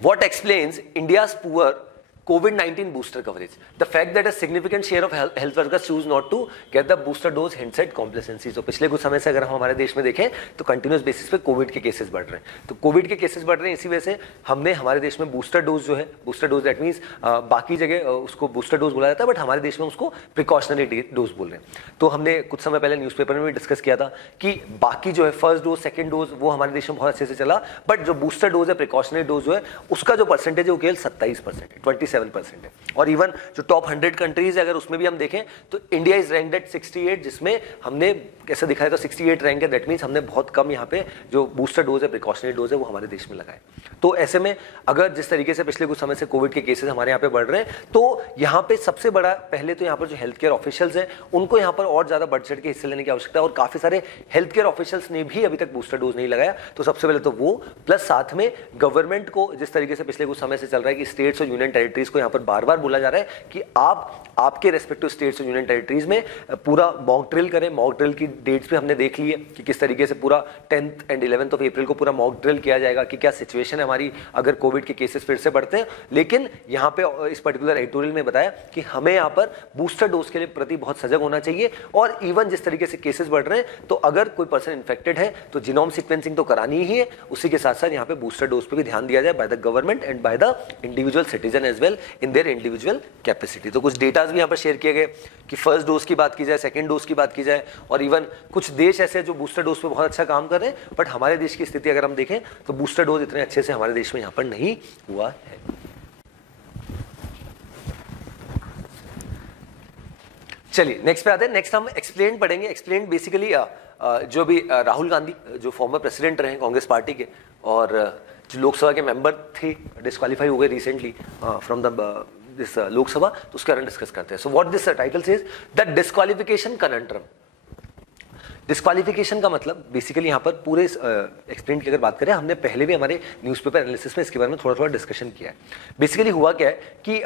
What explains India's poor COVID-19 booster coverage? The fact that a significant share of health workers choose not to get the booster dose hints at complacency. तो पिछले कुछ समय से अगर हम हमारे देश में देखें तो कंटिन्यूस बेसिस पे कोविड के केसेस बढ़ रहे हैं। तो कोविड के केसेस बढ़ रहे हैं, इसी वजह से हमने हमारे देश में बूस्टर डोज जो है, बूस्टर डोज दैट मीन्स बाकी जगह उसको बूस्टर डोज बोला जाता है, बट हमारे देश में उसको प्रिकॉशनरी डोज बोल रहे हैं। तो हमने कुछ समय पहले न्यूज़पेपर में भी डिस्कस किया था कि बाकी जो है फर्स्ट डोज सेकेंड डोज वो हमारे देश में बहुत अच्छे से चला, बट जो बूस्टर डोज है प्रिकॉशनरी डोज जो है उसका जो परसेंटेज है वो केवल 27% है, 27% है। और इवन जो टॉप 100 कंट्रीज है अगर उसमें भी हम देखें तो इंडिया इज रैंक्ड एट 68, जिसमें हमने कैसे दिखाया तो 68 रैंक है, दैट मीन्स हमने बहुत कम यहाँ पे जो बूस्टर डोज है प्रिकॉशनरी डोज है वो हमारे देश में लगाए। तो ऐसे में अगर जिस तरीके से पिछले कुछ समय से कोविड के केसेस हमारे यहाँ पे बढ़ रहे हैं तो यहाँ पे सबसे बड़ा पहले तो यहाँ पर जो हेल्थ केयर ऑफिशियल्स हैं उनको यहाँ पर और ज्यादा बढ़ चढ़ के हिस्से लेने की आवश्यकता है। और काफी सारे हेल्थ केयर ऑफिशियल्स ने भी अभी तक बूस्टर डोज नहीं लगाया, तो सबसे पहले तो वो प्लस साथ में गवर्नमेंट को जिस तरीके से पिछले कुछ समय से चल रहा है कि स्टेट्स और यूनियन टेरिटरीज को यहाँ पर बार बार बोला जा रहा है कि आप आपके रेस्पेक्टिव स्टेट्स और यूनियन टेरिटरीज में पूरा मॉक ड्रिल करें। मॉक ड्रिल की डेट्स भी हमने देख ली है कि किस तरीके से पूरा 10th and 11th of April को पूरा मॉक ड्रिल किया जाएगा कि क्या सिचुएशन है हमारी अगर कोविड के केसेस फिर से बढ़ते हैं। लेकिन यहाँ पे इस पर्टिकुलर एडिटोरियल में बताया कि हमें यहाँ पर बूस्टर डोज के लिए प्रति बहुत सजग होना चाहिए। और इवन जिस तरीके से केसेस बढ़ रहे हैं तो अगर कोई पर्सन इन्फेक्टेड है तो जीनोम सीक्वेंसिंग तो करानी ही है, उसी के साथ साथ यहाँ पे बूस्टर डोज पे भी ध्यान दिया जाए by the government and by the individual citizen as well in their individual capacity. तो कुछ डेटाज भी यहाँ पर शेयर किए गए कि फर्स्ट डोज की बात की जाए, सेकंड डोज की बात की जाए, और इवन कुछ देश ऐसे जो बूस्टर डोज पे बहुत अच्छा काम कर रहे हैं, बट हमारे देश की स्थिति अगर हम देखें तो बूस्टर डोज इतने अच्छे से हमारे देश में यहाँ पर नहीं हुआ है। चलिए नेक्स्ट पे आते हैं। नेक्स्ट हम एक्सप्लेन पढ़ेंगे। एक्सप्लेन बेसिकली जो भी राहुल गांधी जो फॉर्मर प्रेसिडेंट रहे कांग्रेस पार्टी के और जो लोकसभा के मेंबर थे डिस्क्वालीफाई हो गए recently from the this Lok Sabha, तो उसके बारे में डिस्कस करते हैं। So what this title says the disqualification कनंट्रम। Disqualification का मतलब बेसिकली यहाँ पर पूरे एक्सप्लेन की अगर बात करें, हमने पहले भी हमारे न्यूज़पेपर एनालिसिस में इसके बारे में थोड़ा थोड़ा डिस्कशन किया है। बेसिकली हुआ क्या है कि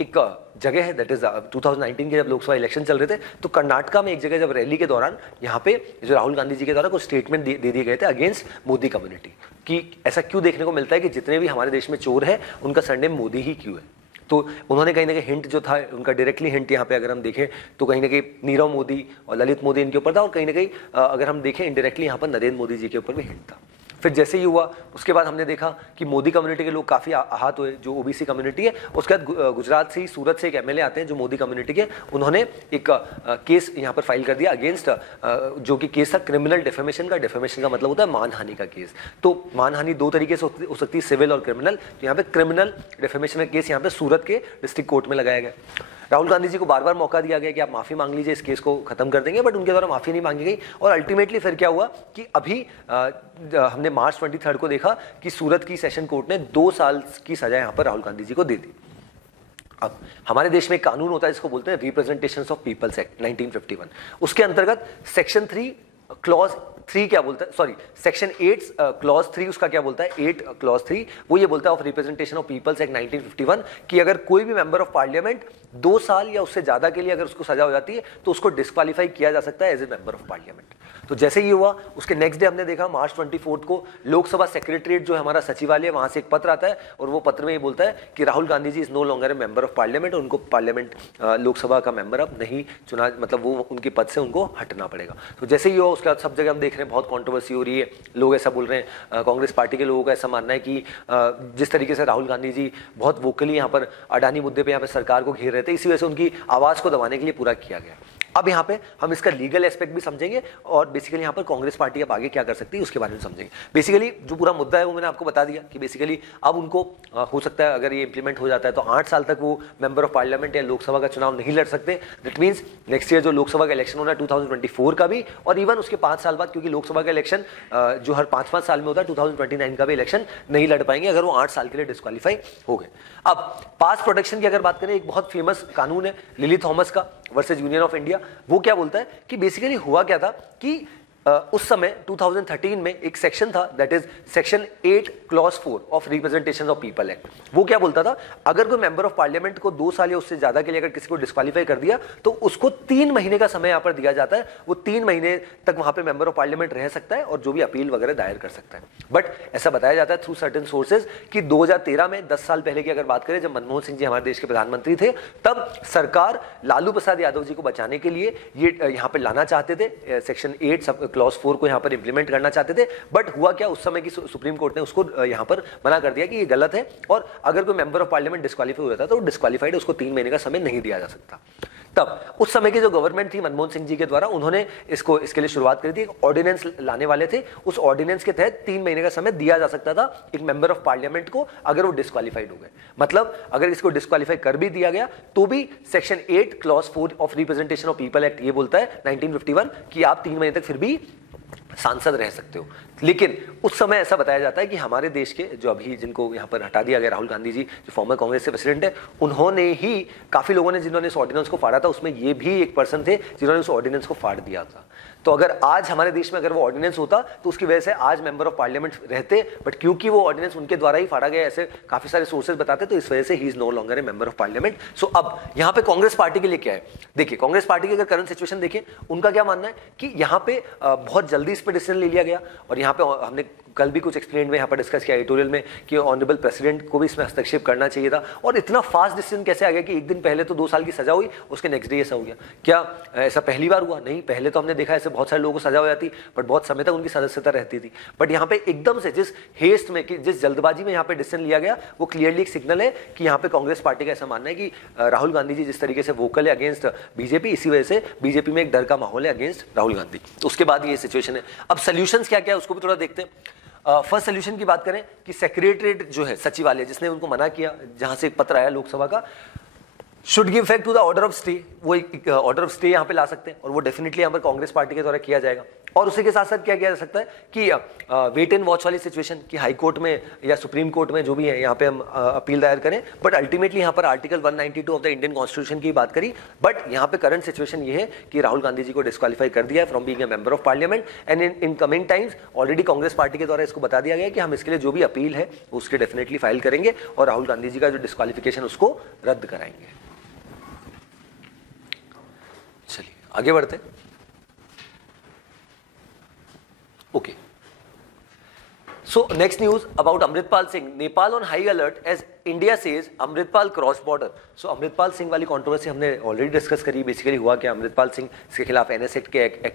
एक जगह है दैट इज 2019 के जब लोकसभा इलेक्शन चल रहे थे तो कर्नाटका में एक जगह जब रैली के दौरान यहाँ पे जो राहुल गांधी जी के द्वारा कुछ स्टेटमेंट दे दिए गए थे अगेंस्ट मोदी कम्युनिटी कि ऐसा क्यों देखने को मिलता है कि जितने भी हमारे देश में चोर है उनका सरनेम मोदी ही क्यों है। तो उन्होंने कहीं ना कहीं हिंट जो था उनका डायरेक्टली हिंट यहाँ पे अगर हम देखें तो कहीं ना कहीं नीरव मोदी और ललित मोदी इनके ऊपर था, और कहीं ना कहीं अगर हम देखें इनडायरेक्टली यहाँ पर नरेंद्र मोदी जी के ऊपर भी हिंट था। फिर जैसे ही हुआ उसके बाद हमने देखा कि मोदी कम्युनिटी के लोग काफ़ी आहत हुए, जो ओबीसी कम्युनिटी है। उसके बाद गुजरात से ही सूरत से एक एमएलए आते हैं जो मोदी कम्युनिटी के, उन्होंने एक केस यहाँ पर फाइल कर दिया अगेंस्ट जो कि केस था क्रिमिनल डिफेमेशन का। डिफेमेशन का मतलब होता है मानहानि का केस। तो मानहानि दो तरीके से हो सकती है, सिविल और क्रिमिनल। तो यहाँ पे क्रिमिनल डिफेमेशन का केस यहाँ पे सूरत के डिस्ट्रिक्ट कोर्ट में लगाया गया। राहुल गांधी जी को बार बार मौका दिया गया कि आप माफी मांग लीजिए, इस केस को खत्म कर देंगे, बट उनके द्वारा माफी नहीं मांगी गई। और अल्टीमेटली फिर क्या हुआ कि अभी हमने मार्च 23 को देखा कि सूरत की सेशन कोर्ट ने 2 साल की सजा यहाँ पर राहुल गांधी जी को दे दी। अब हमारे देश में एक कानून होता है जिसको बोलते हैं रिप्रेजेंटेशन ऑफ पीपल्स एक्ट 1951। उसके अंतर्गत सेक्शन 3 क्लॉज 3 क्या बोलता है, सॉरी सेक्शन 8 क्लॉज 3 उसका क्या बोलता है, 8 क्लॉज 3 वो ये बोलता है of representation of people's act 1951 कि अगर कोई भी मेंबर ऑफ पार्लियामेंट 2 साल या उससे ज्यादा के लिए अगर उसको सजा हो जाती है तो उसको डिस्क्वालीफाई किया जा सकता है as a member of parliament. तो जैसे ही हुआ उसके नेक्स्ट डे हमने देखा मार्च 24 को लोकसभा सेक्रेटरीट जो है हमारा सचिवालय, वहां से एक पत्र आता है और वो पत्र में ये बोलता है कि Rahul Gandhi ji is no longer a member of parliament और उनको पार्लियामेंट लोकसभा का मेंबर अब नहीं चुना, मतलब वो उनके पद से उनको हटना पड़ेगा। तो जैसे ही हुआ उसके बाद सब जगह हम देख रहे हैं बहुत कॉन्ट्रोवर्सी हो रही है, लोग ऐसा बोल रहे हैं, कांग्रेस पार्टी के लोगों का ऐसा मानना है कि जिस तरीके से राहुल गांधी जी बहुत वोकली यहाँ पर अडानी मुद्दे पर यहाँ पर सरकार को घेर रहे थे, इसी वजह से उनकी आवाज को दबाने के लिए पूरा किया गया। अब यहाँ पे हम इसका लीगल एस्पेक्ट भी समझेंगे और बेसिकली यहाँ पर कांग्रेस पार्टी अब आगे क्या कर सकती है उसके बारे में समझेंगे। बेसिकली जो पूरा मुद्दा है वो मैंने आपको बता दिया कि बेसिकली अब उनको हो सकता है अगर ये इंप्लीमेंट हो जाता है तो 8 साल तक वो मेंबर ऑफ पार्लियामेंट या लोकसभा का चुनाव नहीं लड़ सकते। दैट मीन्स नेक्स्ट ईयर जो लोकसभा का इलेक्शन होना है 2024 का भी, और इवन उसके 5 साल बाद, क्योंकि लोकसभा का इलेक्शन जो हर 5-5 साल में होता है, 2029 का भी इलेक्शन नहीं लड़ पाएंगे अगर वो 8 साल के लिए डिस्क्वालीफाई हो गए। अब पास प्रोटेक्शन की अगर बात करें, एक बहुत फेमस कानून है लिली थॉमस का वर्सेस यूनियन ऑफ इंडिया। वो क्या बोलता है कि बेसिकली हुआ क्या था कि उस समय 2013 में एक सेक्शन था, that is section 8 clause 4 of representation of people act. वो क्या बोलता था, अगर कोई मेंबर ऑफ पार्लियामेंट को 2 साल या उससे ज्यादा के लिए अगर किसी को डिस्क्वालीफाई कर दिया तो उसको 3 महीने का समय यहां पर दिया जाता है। वो 3 महीने तक वहां पे मेंबर ऑफ पार्लियामेंट रह सकता है और जो भी अपील वगैरह दायर कर सकता है। बट ऐसा बताया जाता है थ्रू सर्टेन सोर्सेज कि 2013 में 10 साल पहले की अगर बात करें, जब मनमोहन सिंह जी हमारे देश के प्रधानमंत्री थे, तब सरकार लालू प्रसाद यादव जी को बचाने के लिए ये यहां पर लाना चाहते थे, सेक्शन 8 क्लॉज 4 को यहां पर इंप्लीमेंट करना चाहते थे। बट हुआ क्या, उस समय की सुप्रीम कोर्ट ने उसको यहां पर मना कर दिया कि ये गलत है और अगर कोई मेंबर ऑफ पार्लियामेंट डिस्क्वालीफाई हो जाता है तो डिस्क्वालीफाइड, उसको 3 महीने का समय नहीं दिया जा सकता। तब उस समय की जो गवर्नमेंट थी मनमोहन सिंह जी के द्वारा, उन्होंने इसके लिए शुरुआत करी थी, एक ऑर्डिनेंस लाने वाले थे। उस ऑर्डिनेंस के तहत 3 महीने का समय दिया जा सकता था एक मेंबर ऑफ पार्लियामेंट को अगर वो डिस्क्वालीफाइड हो गए। मतलब अगर इसको डिस्क्वालीफाई कर भी दिया गया तो भी section 8 clause 4 of representation of people act ये बोलता है 1951 कि आप 3 महीने तक फिर भी सांसद रह सकते हो। लेकिन उस समय ऐसा बताया जाता है कि हमारे देश के जो अभी जिनको यहाँ पर हटा दिया गया, राहुल गांधी जी जो फॉर्मर कांग्रेस के प्रेसिडेंट है, उन्होंने ही, काफी लोगों ने जिन्होंने इस ऑर्डिनेंस को फाड़ा था उसमें ये भी एक पर्सन थे जिन्होंने उस ऑर्डिनेंस को फाड़ दिया था। तो अगर आज हमारे देश में अगर वो ऑर्डिनेंस होता तो उसकी वजह से आज मेंबर ऑफ पार्लियामेंट रहते, बट क्योंकि वो ऑर्डिनेंस उनके द्वारा ही फाड़ा गया, ऐसे काफी सारे सोर्सेज बताते, तो इस वजह से ही is no longer a member of parliament. So अब यहाँ पे कांग्रेस पार्टी के लिए क्या है, देखिए कांग्रेस पार्टी की अगर करंट सिचुएशन देखें, उनका क्या मानना है कि यहाँ पे बहुत जल्दी इस पर डिसीजन ले लिया गया। और यहाँ पे हमने कल भी कुछ एक्सप्लेन में यहाँ पर डिस्कस किया एडिटोरियल में कि ऑनरेबल प्रेसिडेंट को भी इसमें हस्तक्षेप करना चाहिए था। और इतना फास्ट डिसीजन कैसे आ गया कि एक दिन पहले तो 2 साल की सजा हुई, उसके नेक्स्ट डे ऐसा हो गया। क्या ऐसा पहली बार हुआ? नहीं, पहले तो हमने देखा ऐसे बहुत सारे लोगों को सजा हो जाती, बट बहुत समय तक उनकी सदस्यता रहती थी। बट यहाँ पे एकदम से जिस हेस्ट में, जिस जल्दबाजी में यहाँ पे डिसीजन लिया गया, वो क्लियरली एक सिग्नल है कि यहाँ पे कांग्रेस पार्टी का ऐसा मानना है कि राहुल गांधी जी जिस तरीके से वोकल है अगेंस्ट बीजेपी, इसी वजह से बीजेपी में एक डर का माहौल है अगेंस्ट राहुल गांधी। तो उसके बाद ये सिचुएशन है। अब सोल्यूशंस क्या क्या है उसको भी थोड़ा देखते हैं। फर्स्ट सोल्यूशन की बात करें कि सेक्रेटरीट जो है सचिवालय, जिसने उनको मना किया, जहां से एक पत्र आया लोकसभा का, should give effect to the order of stay, वो एक ऑर्डर ऑफ स्टे यहाँ पे ला सकते हैं और वो डेफिनेटली यहाँ पर कांग्रेस पार्टी के द्वारा किया जाएगा। और उसी के साथ साथ क्या किया जा सकता है कि वेट एंड वॉच वाली सिचुएशन कि हाई कोर्ट में या सुप्रीम कोर्ट में जो भी है यहाँ पे हम अपील दायर करें, बट अल्टीमेटली यहाँ पर article 192 of the Indian constitution की बात करी। बट यहाँ पे करंट सिचुएशन ये है कि राहुल गांधी जी को डिस्क्वालीफाई कर दिया है from being a member of parliament, and in coming times already Congress party के द्वारा इसको बता दिया गया कि हम इसके लिए जो भी अपील है उसके डेफिनेटली फाइल करेंगे और राहुल गांधी जी का जो डिस्क्वालिफिकेशन उसको रद्द कराएंगे। चलिए आगे बढ़ते। Okay, so next news about Amritpal Singh. Nepal on high alert as India says Amritpal crossed border. So Amritpal Singh वाली कंट्रोवर्सी हमने ऑलरेडी डिस्कस करी। बेसिकली हुआ क्या, अमृतपाल सिंह के खिलाफ एनएस एक्ट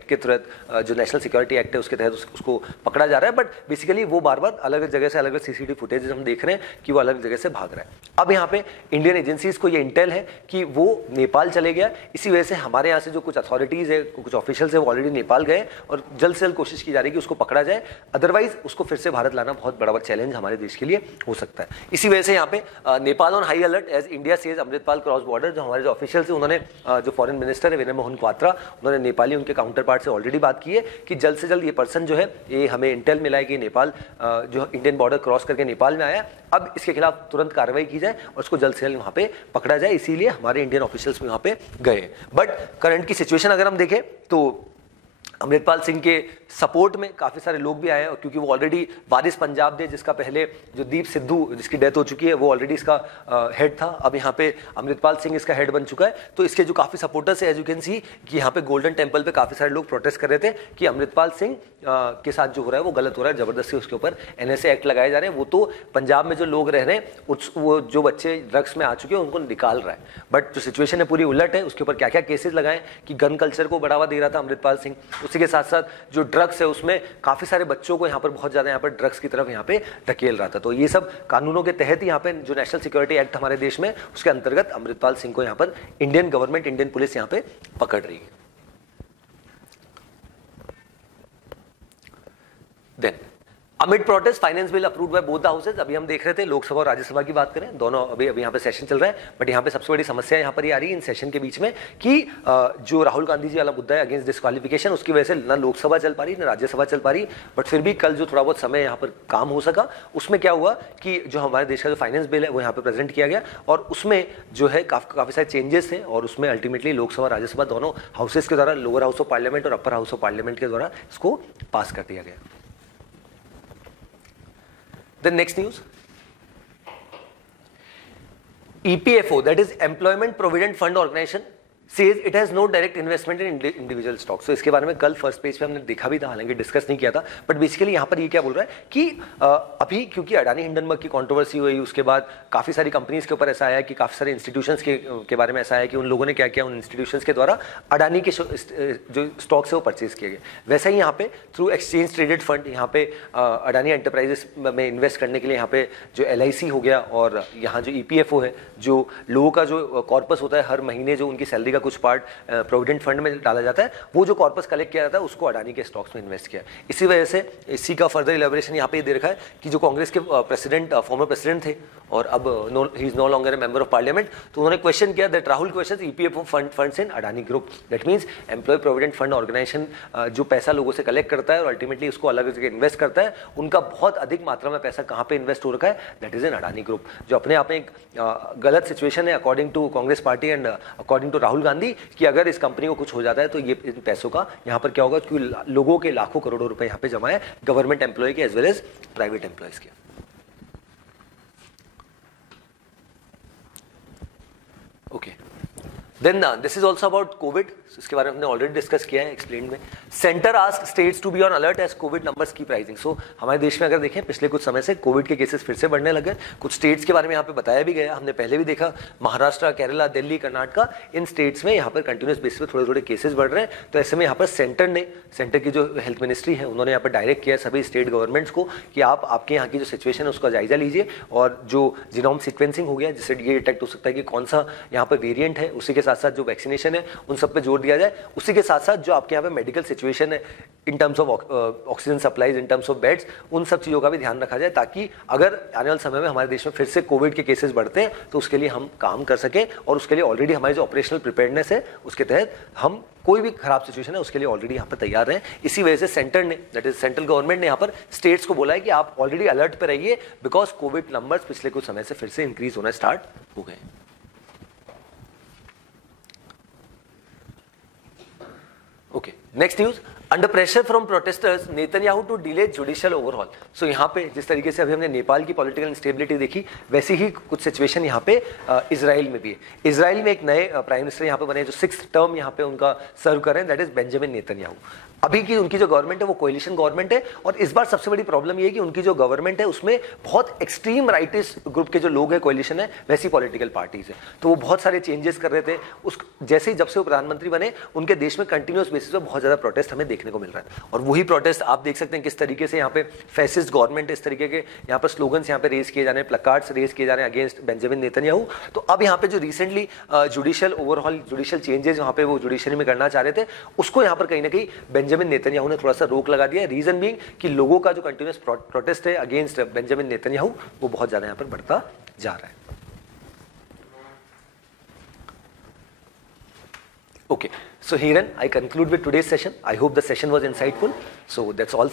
के तहत जो नेशनल सिक्योरिटी एक्ट है उसके तहत उसको पकड़ा जा रहा है। बट बेसिकली वो बार बार अलग जगह से अलग सीसीटीवी फुटेज हम देख रहे हैं कि वो अलग जगह से भाग रहा है। अब यहाँ पे इंडियन एजेंसीज को ये इंटेल है कि वो नेपाल चले गया, इसी वजह से हमारे यहाँ से जो कुछ अथॉरिटीज है, कुछ ऑफिशियल्स है, वो ऑलरेडी नेपाल गए और जल्द से जल्द कोशिश की जा रही है कि उसको पकड़ा जाए। अदरवाइज उसको फिर से भारत लाना बहुत बड़ा चैलेंज हमारे देश के लिए हो सकता है। इसी वजह से यहाँ पे Nepal on high alert as India says Amritpal cross border. जो हमारे जो ऑफिशियल्स हैं उन्होंने, जो फॉरेन मिनिस्टर है विनय मोहन क्वात्रा, उन्होंने नेपाली उनके काउंटर पार्ट से ऑलरेडी बात की है कि जल्द से जल्द ये पर्सन जो है, ये हमें इंटेल मिला है कि नेपाल जो इंडियन बॉर्डर क्रॉस करके नेपाल में आया, अब इसके खिलाफ तुरंत कार्रवाई की जाए और उसको जल्द से जल्द वहाँ पे पकड़ा जाए। इसीलिए हमारे इंडियन ऑफिशियल्स भी वहाँ पे गए। बट करंट की सिचुएशन अगर हम देखें तो अमृतपाल सिंह के सपोर्ट में काफी सारे लोग भी आए हैं, क्योंकि वो ऑलरेडी वारिस पंजाब दे, जिसका पहले जो दीप सिद्धू जिसकी डेथ हो चुकी है, वो ऑलरेडी इसका हेड था। अब यहाँ पे अमृतपाल सिंह इसका हेड बन चुका है। तो इसके जो काफी सपोर्टर्स है, एज यू कैन सी कि यहाँ पे गोल्डन टेम्पल पे काफी सारे लोग प्रोटेस्ट कर रहे थे कि अमृतपाल सिंह के साथ जो हो रहा है वो गलत हो रहा है, जबरदस्ती उसके ऊपर एनएसए एक्ट लगाए जा रहे हैं। वो तो पंजाब में जो लोग रह रहे हैं, वो जो बच्चे ड्रग्स में आ चुके हैं उनको निकाल रहा है। बट जो सिचुएशन है पूरी उलट है, उसके ऊपर क्या क्या केसेस लगाए कि गन कल्चर को बढ़ावा दे रहा था अमृतपाल सिंह। उसी के साथ साथ जो ड्रग्स है उसमें काफी सारे बच्चों को यहाँ पर बहुत ज्यादा यहाँ पर ड्रग्स की तरफ यहाँ पे धकेल रहा था। तो ये सब कानूनों के तहत ही यहाँ पे जो नेशनल सिक्योरिटी एक्ट हमारे देश में, उसके अंतर्गत अमृतपाल सिंह को यहाँ पर इंडियन गवर्नमेंट, इंडियन पुलिस यहाँ पे पकड़ रही है। Then amid protest finance bill approved by both the houses. अभी हम देख रहे थे लोकसभा और राज्यसभा की बात करें, दोनों अभी यहाँ पे सेशन चल रहा है, बट यहाँ पे सबसे बड़ी समस्या यहाँ पर ये आ रही है इन सेशन के बीच में कि जो राहुल गांधी जी वाला मुद्दा है अगेंस्ट डिस्क्वालिफिकेशन, उसकी वजह से ना लोकसभा चल पा रही ना राज्यसभा चल पा रही। बट फिर भी कल जो थोड़ा बहुत समय यहाँ पर काम हो सका, उसमें क्या हुआ कि जो हमारे देश का जो फाइनेंस बिल है वो यहाँ पे प्रेजेंट किया गया और उसमें जो है काफी सारे चेंजेस थे और उसमें अल्टीमेटली लोकसभा राज्यसभा दोनों हाउसेज के द्वारा, लोअर हाउस ऑफ पार्लियामेंट और अपर हाउस ऑफ पार्लियामेंट के द्वारा इसको पास कर दिया गया। The next news, EPFO, that is Employment Provident Fund Organization, says it has no direct investment in individual stocks। तो इसके बारे में कल फर्स्ट पेज पे हमने देखा भी था, हालांकि डिस्कस नहीं किया था, बट बेसिकली यहाँ पर ये क्या बोल रहा है कि अभी क्योंकि अडानी हिंडनबर्ग की कंट्रोवर्सी हुई, उसके बाद काफ़ी सारी कंपनीज के ऊपर ऐसा आया कि काफ़ी सारे इंस्टीट्यूशंस के बारे में ऐसा आया कि उन लोगों ने क्या किया, उन इंस्टीट्यूशंस के द्वारा अडानी के जो स्टॉक्स है वो परचेज किए गए। वैसे ही यहाँ पे थ्रू एक्सचेंज ट्रेडेड फंड यहाँ पे अडानी एंटरप्राइजेस में इन्वेस्ट करने के लिए यहाँ पे जो LIC हो गया और यहाँ जो EPFO है, जो लोगों का जो कॉर्पस होता है हर महीने जो उनकी सैलरी का कुछ पार्ट प्रोविडेंट फंड में डाला जाता है, वो जो कॉर्पस कलेक्ट किया जाता है उसको अडानी के स्टॉक्स में इन्वेस्ट किया। इसी वजह से इसी का फर्दर इलेबोरेशन यहाँ पे दे रखा है कि जो कांग्रेस के फॉर्मर प्रेसिडेंट थे और अब he is no longer a member of parliament, तो उन्होंने क्वेश्चन किया that Rahul question EPFO funds in Adani group, that means employ provident fund organisation जो पैसा लोगों से कलेक्ट करता है और अल्टीमेटली उसको अलग जगह इन्वेस्ट करता है, उनका बहुत अधिक मात्रा में पैसा कहाँ पे इन्वेस्ट हो रखा है, that is in Adani group, जो अपने आप में एक गलत सिचुएशन है according to Congress party and according to Rahul Gandhi, कि अगर इस कंपनी को कुछ हो जाता है तो ये इन पैसों का यहाँ पर क्या होगा, क्योंकि लोगों के लाखों करोड़ों रुपए यहाँ पे जमा है, गवर्नमेंट एम्प्लॉय के as well as private employees के। Okay, then this is also about covid, इसके बारे में हमने ऑलरेडी डिस्कस किया है एक्सप्लेन में। Centre ask states to be on alert as Covid numbers की प्राइसिंग। सो हमारे देश में अगर देखें पिछले कुछ समय से कोविड के केसेस फिर से बढ़ने लगे, कुछ स्टेट्स के बारे में यहाँ पे बताया भी गया, हमने पहले भी देखा महाराष्ट्र, केरला, दिल्ली, कर्नाटका, इन स्टेट्स में यहाँ पर कंटिन्यूस बेसिस पे थोड़े थोड़े केसेस बढ़ रहे हैं। तो ऐसे में यहाँ पर सेंटर की जो हेल्थ मिनिस्ट्री है उन्होंने यहाँ पर डायरेक्ट किया सभी स्टेट गवर्नमेंट्स को कि आप आपके यहाँ की जो सिचुएशन है उसका जायजा लीजिए और जो जीनोम सीक्वेंसिंग हो गया जिससे ये डिटेक्ट हो सकता है कि कौन सा यहाँ पर वेरिएंट है, उसी के साथ साथ जो वैक्सीनेशन है उन सब पे जोर दिया जाए। उसी के साथ साथ जो आपके यहाँ पे मेडिकल सिचुएशन है in terms of oxygen supplies, in terms of beds, उन सब चीज़ों का भी ध्यान रखा जाए ताकि अगर आने वाले समय में हमारे देश में फिर से कोविड के केसेस बढ़ते हैं तो उसके लिए हम काम कर सकें और उसके लिए ऑलरेडी हमारी जो ऑपरेशनल प्रिपेयर्डनेस है उसके तहत हम कोई भी खराब सिचुएशन है उसके लिए ऑलरेडी यहाँ पर तैयार हैं। इसी वजह से सेंटर ने, दैट इज सेंट्रल गवर्नमेंट ने यहाँ पर स्टेट्स को बोला है कि आप ऑलरेडी अलर्ट पे रहिए बिकॉज कोविड नंबर्स पिछले कुछ समय से फिर से इंक्रीज होना स्टार्ट हो गए। Okay, next news, under pressure from protesters Netanyahu to delay judicial overhaul. So यहाँ पे जिस तरीके से अभी हमने नेपाल की पॉलिटिकल इंस्टेबिलिटी देखी वैसी ही कुछ सिचुएशन यहाँ पे इजराइल में भी है। इजराइल में एक नए प्राइम मिनिस्टर यहाँ पे बने जो 6th टर्म यहाँ पे उनका सर्व कर रहे हैं, दैट इज बेंजामिन नेतन्याहू। अभी की उनकी जो गवर्नमेंट है वो कोएलिशन गवर्नमेंट है और इस बार सबसे बड़ी प्रॉब्लम ये है कि उनकी जो गवर्नमेंट है उसमें बहुत एक्सट्रीम राइटिस्ट ग्रुप के जो लोग हैं, कोएलिशन है, वैसी पॉलिटिकल पार्टीज है। तो वो बहुत सारे चेंजेस कर रहे थे उस जैसे ही जब से वो प्रधानमंत्री बने उनके देश में कंटिन्यूस बेसिस पे बहुत ज्यादा प्रोटेस्ट हमें देखने को मिल रहा है और वही प्रोटेस्ट आप देख सकते हैं किस तरीके से यहाँ पे फैसिस्ट गवर्नमेंट इस तरीके के यहाँ पर स्लोगन्स यहाँ पे रेज किए जा रहे हैं, प्लकार्ड्स रेज किए जा रहे हैं अगेंस्ट बेंजामिन नेतन्याहू। तो अब यहाँ पे जो recently judicial overhaul, judicial changes यहाँ पे वो जुडिशरी में करना चाह रहे थे उसको यहाँ पर कहीं ना कहीं बेंजामिन नेतन्याहू ने थोड़ा सा रोक लगा दिया। रीजन बीइंग कि लोगों का जो कंटिन्यूस प्रोटेस्ट है अगेंस्ट बेंजामिन नेतन्याहू वो बहुत ज्यादा यहाँ पर बढ़ता जा रहा है। Okay, so herein I conclude with today's session. I hope the session was insightful. So that's all.